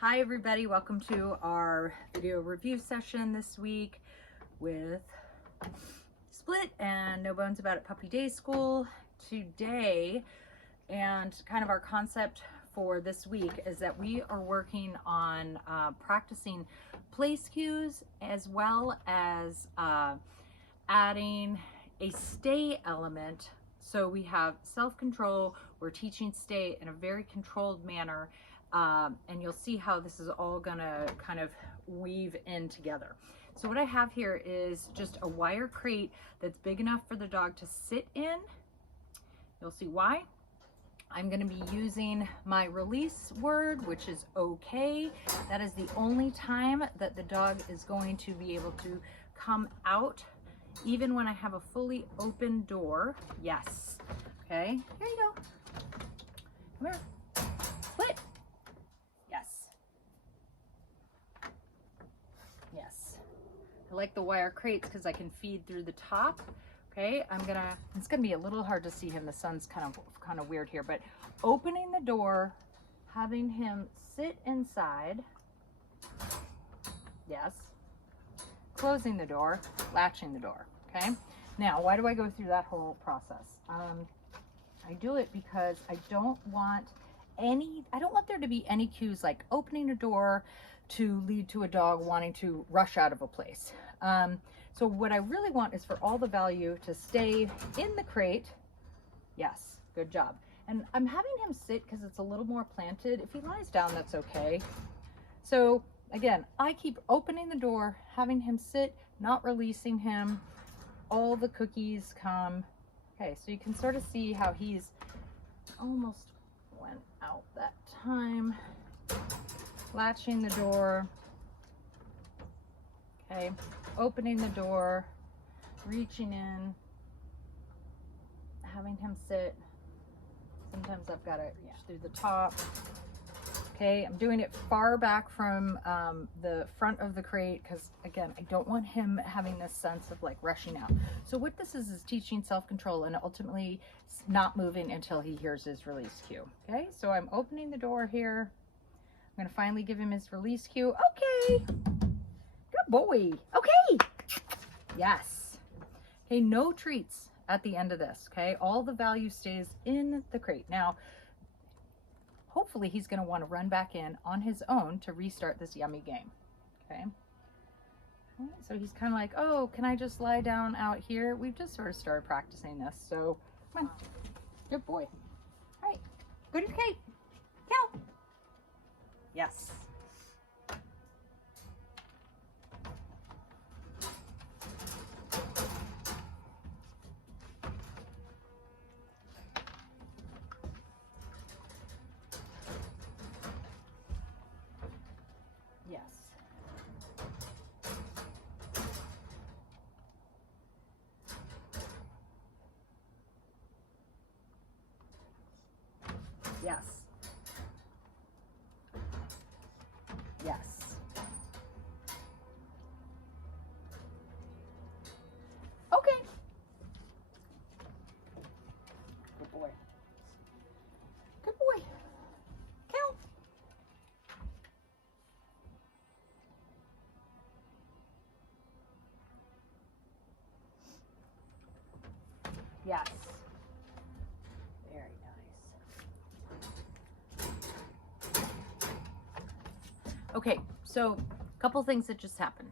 Hi everybody, welcome to our video review session this week with Split and No Bones About It Puppy Day School. Today, and kind of our concept for this week is that we are working on practicing place cues as well as adding a stay element. So we have self-control, we're teaching stay in a very controlled manner. And you'll see how this is all gonna kind of weave in together. So what I have here is just a wire crate that's big enough for the dog to sit in. You'll see why. I'm gonna be using my release word, which is okay. That is the only time that the dog is going to be able to come out, even when I have a fully open door. Yes, okay, here you go. Come here, Split. Yes. I like the wire crates because I can feed through the top. Okay, it's gonna be a little hard to see him. The sun's kind of weird here, but opening the door, having him sit inside. Yes. Closing the door, latching the door. Okay. Now, why do I go through that whole process? I do it because I don't want there to be any cues like opening a door to lead to a dog wanting to rush out of a place. So what I really want is for all the value to stay in the crate. Yes, good job. And I'm having him sit because it's a little more planted. If he lies down, that's okay. So again, I keep opening the door, having him sit, not releasing him. All the cookies come. Okay, so you can sort of see how he's almost went out that time. Latching the door. Okay, opening the door, reaching in, having him sit. Sometimes I've got to reach through the top. Okay, I'm doing it far back from the front of the crate because, again, I don't want him having this sense of like rushing out. So what this is teaching self-control and ultimately not moving until he hears his release cue. Okay, so I'm opening the door here. I'm gonna finally give him his release cue. Okay, good boy. Okay, yes. Okay, no treats at the end of this. Okay, all the value stays in the crate. Now, hopefully he's gonna wanna run back in on his own to restart this yummy game. Okay, all right, so he's kind of like, oh, can I just lie down out here? We've just sort of started practicing this, so come on, good boy. All right, go to the crate, Kel. Yes. Yes. Yes. Yes. Okay. Good boy. Good boy. Kel. Yes. Very nice. Okay, so a couple things that just happened.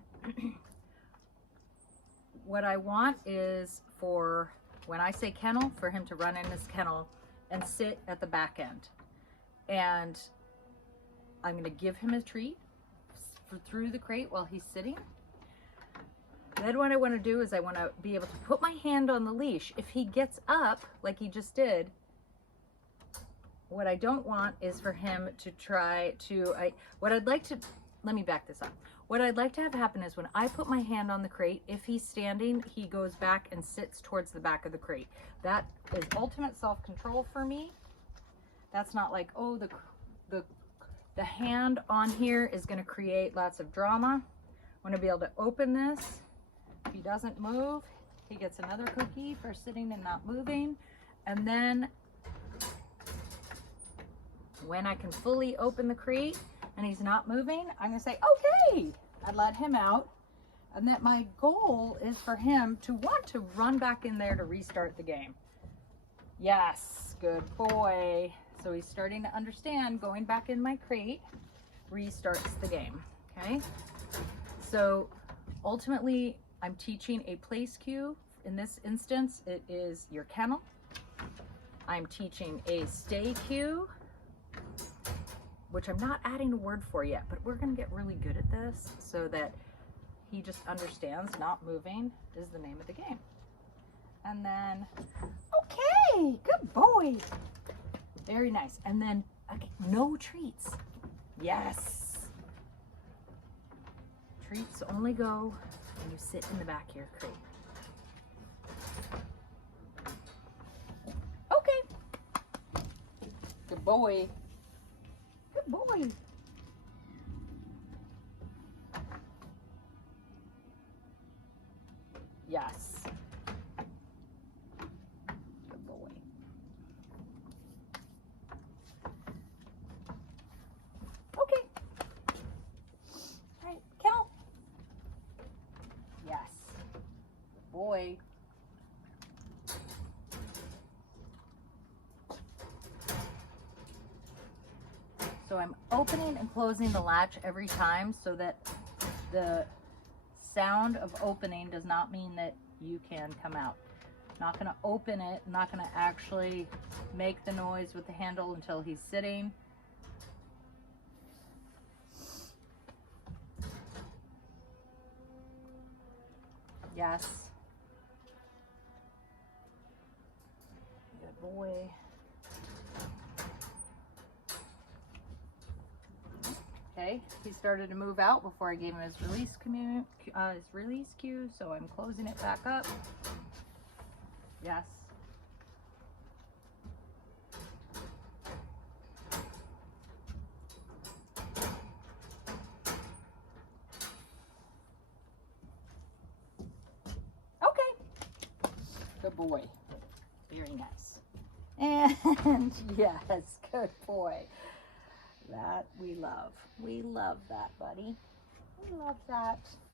What I want is for, when I say kennel, for him to run in his kennel and sit at the back end. And I'm gonna give him a treat through the crate while he's sitting. Then what I wanna do is I wanna be able to put my hand on the leash. If he gets up, like he just did, what I don't want is for him to try to, let me back this up. What I'd like to have happen is when I put my hand on the crate, if he's standing, he goes back and sits towards the back of the crate. That is ultimate self-control for me. That's not like, oh, the hand on here is gonna create lots of drama. I wanna be able to open this. If he doesn't move, he gets another cookie for sitting and not moving. And then when I can fully open the crate and he's not moving, I'm gonna say, okay, I let him out. And that my goal is for him to want to run back in there to restart the game. Yes, good boy. So he's starting to understand going back in my crate restarts the game, okay? So ultimately, I'm teaching a place cue. In this instance, it is your kennel. I'm teaching a stay cue, which I'm not adding a word for yet, but we're gonna get really good at this so that he just understands not moving is the name of the game. And then, okay, good boy. Very nice. And then, okay, no treats. Yes. Treats only go when you sit in the back of your crate. Okay. Good boy. Good boy. Yes. Good boy. Okay. All right, kennel. Yes. Good boy. So I'm opening and closing the latch every time so that the sound of opening does not mean that you can come out. Not going to open it, not going to actually make the noise with the handle until he's sitting. Yes. Good boy. Okay, he started to move out before I gave him his release cue, so I'm closing it back up. Yes. Okay. Good boy. Very nice. And yes, good boy. That we love. We love that, buddy. We love that.